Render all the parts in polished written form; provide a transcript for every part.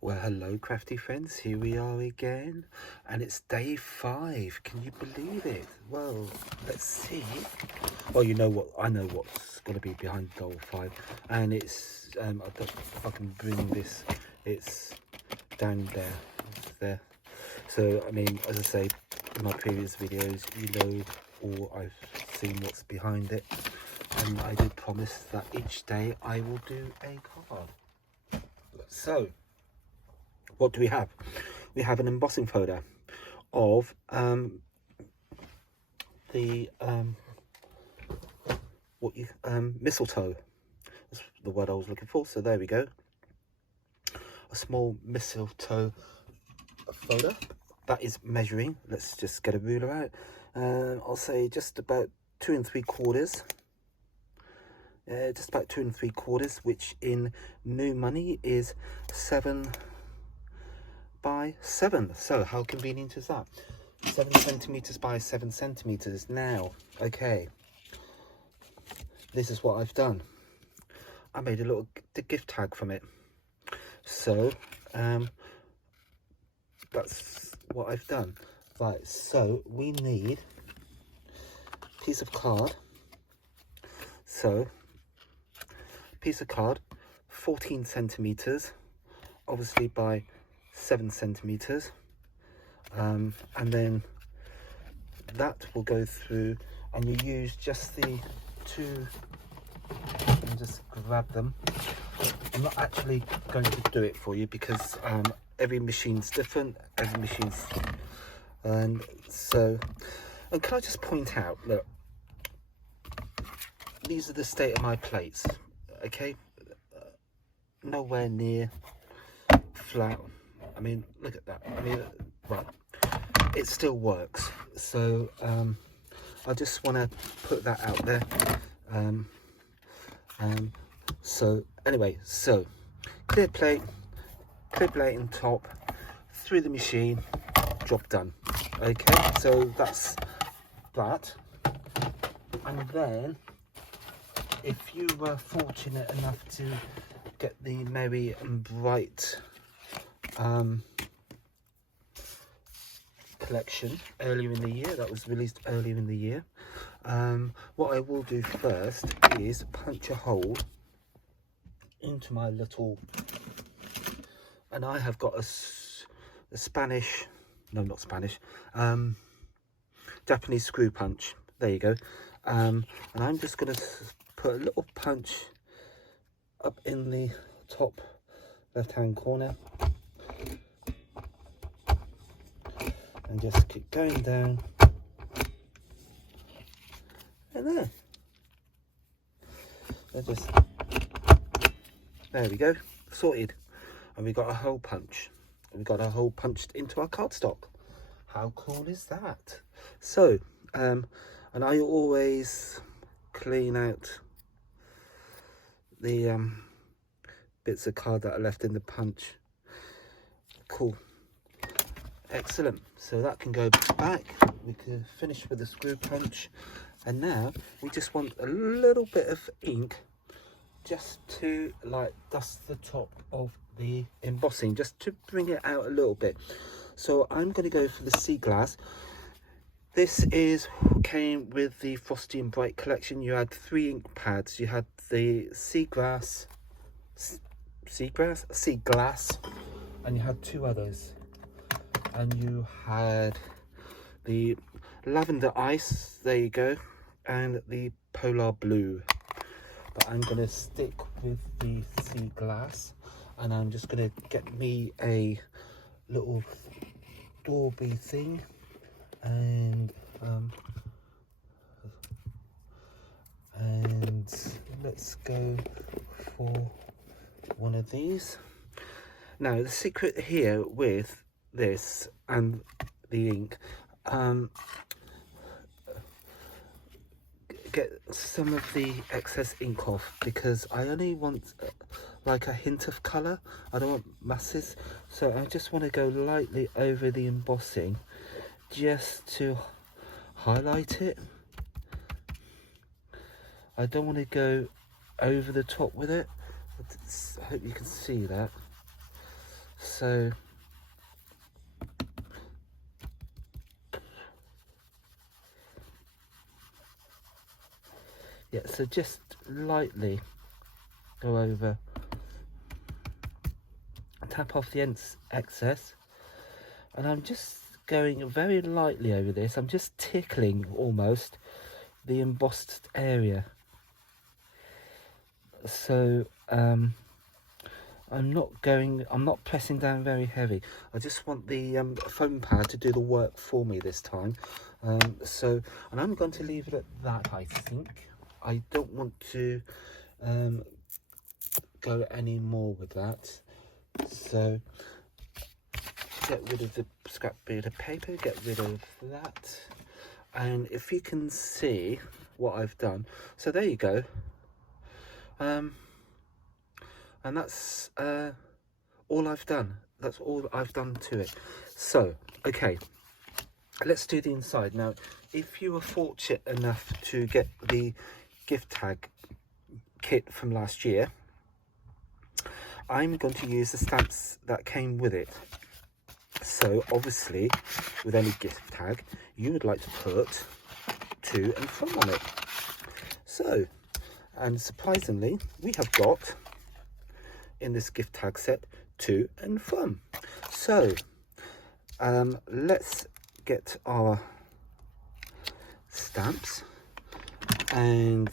Well, hello, crafty friends. Here we are again, and it's day 5. Can you believe it? Well, let's see. Well, you know what? I know what's going to be behind goal 5, and it's I don't know if I can bring this. It's down there, there. So, I mean, as I say in my previous videos, you know, or I've seen what's behind it, and I did promise that each day I will do a card. So, what do we have? We have an embossing folder of the mistletoe. That's the word I was looking for. So there we go. A small mistletoe folder that is measuring. Let's just get a ruler out. I'll say just about 2 3/4. Just about 2 3/4, which in new money is 7 by 7. So how convenient is that? 7 centimeters by 7 centimeters. Now, okay, this is what I've done. I made a little gift tag from it. So that's what I've done. Right, so we need a piece of card. So piece of card, 14 centimeters, obviously by 7 centimeters, and then that will go through, and you use just the two, and just grab them. I'm not actually going to do it for you because every machine's different, and so, and can I just point out, look, these are the state of my plates, okay, nowhere near flat. I mean, look at that. I mean, right, it still works. So I just want to put that out there. So anyway, so clear plate on top, through the machine, job done. Okay, so that's that. And then if you were fortunate enough to get the Merry and Bright collection earlier in the year, that was released earlier in the year, what I will do first is punch a hole into my little, and I have got a Spanish, no, not Spanish, Japanese screw punch. There you go. And I'm just going to put a little punch up in the top left hand corner and just keep going down, and there. There we go, sorted. And we got a hole punch. We got a hole punched into our cardstock. How cool is that? So, and I always clean out the bits of card that are left in the punch. Cool. Excellent. So that can go back. We can finish with the screw punch. And now we just want a little bit of ink just to like dust the top of the embossing, just to bring it out a little bit. So I'm going to go for the sea glass. This came with the Frosty and Bright collection. You had 3 ink pads. You had the sea glass, and you had 2 others. And you had the lavender ice, there you go, and the polar blue. But I'm going to stick with the sea glass, and I'm just going to get me a little Dorby thing, and let's go for one of these. Now the secret here with this and the ink, get some of the excess ink off, because I only want like a hint of colour. I don't want masses, so I just want to go lightly over the embossing just to highlight it. I don't want to go over the top with it. I hope you can see that. So yeah, so just lightly go over, tap off the excess, and I'm just going very lightly over this. I'm just tickling almost the embossed area. So I'm not pressing down very heavy. I just want the foam pad to do the work for me this time. And I'm going to leave it at that, I think. I don't want to go any more with that. So get rid of the scrap bit of paper, get rid of that. And if you can see what I've done, so there you go. And that's all I've done. That's all I've done to it. So, okay, let's do the inside. Now, if you were fortunate enough to get the gift tag kit from last year, I'm going to use the stamps that came with it. So, obviously, with any gift tag, you would like to put to and from on it. So, and surprisingly, we have got in this gift tag set to and from. So let's get our stamps and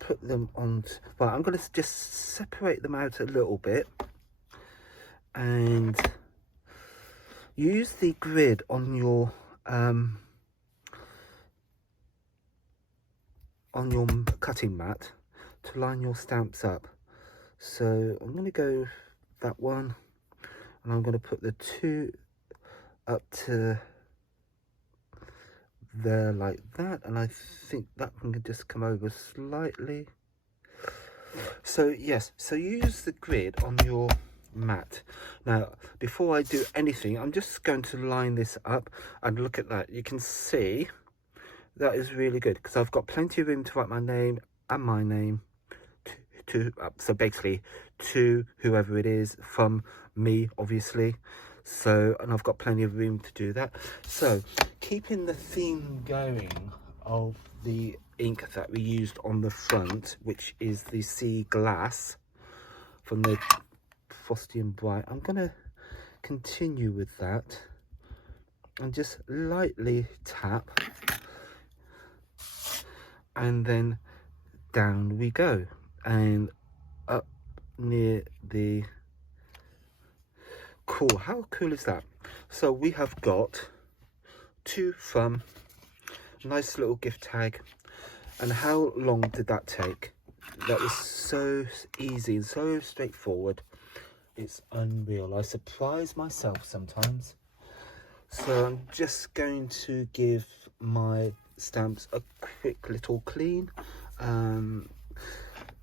put them on. Well, I'm going to just separate them out a little bit and use the grid on your cutting mat to line your stamps up. So I'm going to go that one, and I'm going to put the 2 up to there like that, and I think that one can just come over slightly. So yes, so use the grid on your mat. Now before I do anything, I'm just going to line this up, and look at that. You can see that is really good because I've got plenty of room to write my name and my name. So basically to whoever it is, from me obviously. So, and I've got plenty of room to do that. So keeping the theme going of the ink that we used on the front, which is the sea glass from the Frosty and Bright, I'm gonna continue with that and just lightly tap, and then down we go and up near the cool. How cool is that? So we have got to from, nice little gift tag. And how long did that take? That was so easy and so straightforward. It's unreal. I surprise myself sometimes. So I'm just going to give my stamps a quick little clean.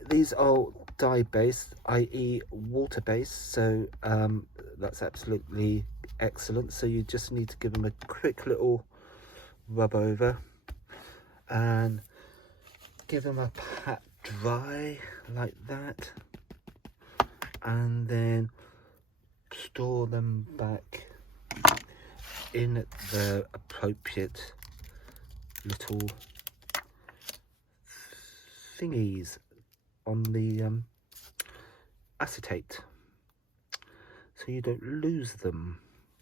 These are dye based, i.e. water based, so that's absolutely excellent. So you just need to give them a quick little rub over and give them a pat dry like that, and then store them back in the appropriate little thingies on the acetate, so you don't lose them,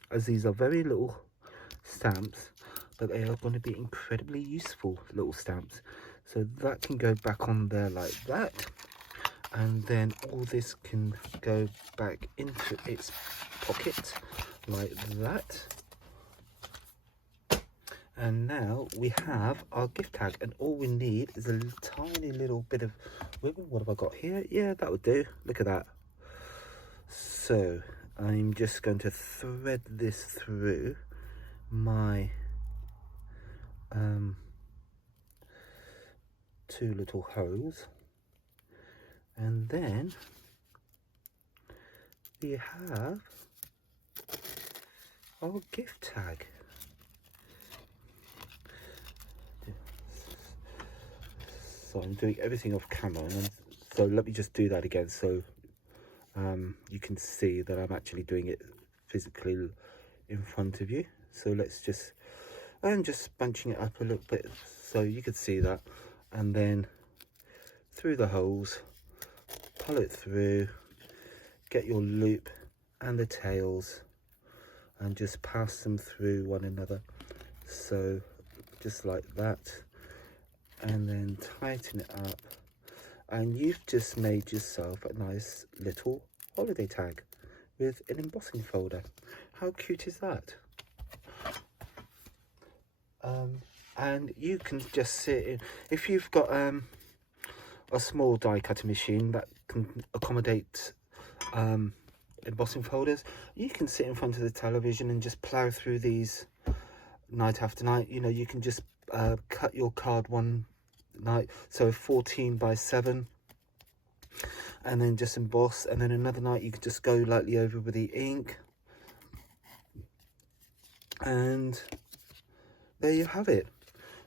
as these are very little stamps, but they are going to be incredibly useful little stamps. So that can go back on there like that, and then all this can go back into its pocket like that. And now we have our gift tag, and all we need is a tiny little bit of ribbon. What have I got here? Yeah, that would do. Look at that. So I'm just going to thread this through my 2 little holes, and then we have our gift tag. So I'm doing everything off camera, and so let me just do that again. So you can see that I'm actually doing it physically in front of you. So let's just, I'm just bunching it up a little bit so you can see that, and then through the holes, pull it through, get your loop and the tails, and just pass them through one another. So just like that, and then tighten it up, and you've just made yourself a nice little holiday tag with an embossing folder. How cute is that? And you can just sit in, if you've got a small die cutting machine that can accommodate embossing folders, you can sit in front of the television and just plow through these night after night. You know, you can just cut your card one night, so 14 by 7, and then just emboss, and then another night you could just go lightly over with the ink, and there you have it.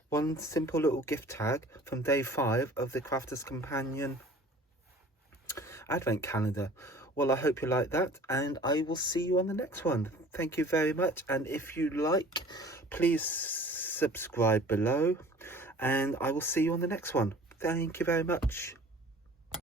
One simple little gift tag from day 5 of the Crafter's Companion Advent Calendar. Well, I hope you like that, and I will see you on the next one. Thank you very much, and if you like, please subscribe below, and I will see you on the next one. Thank you very much.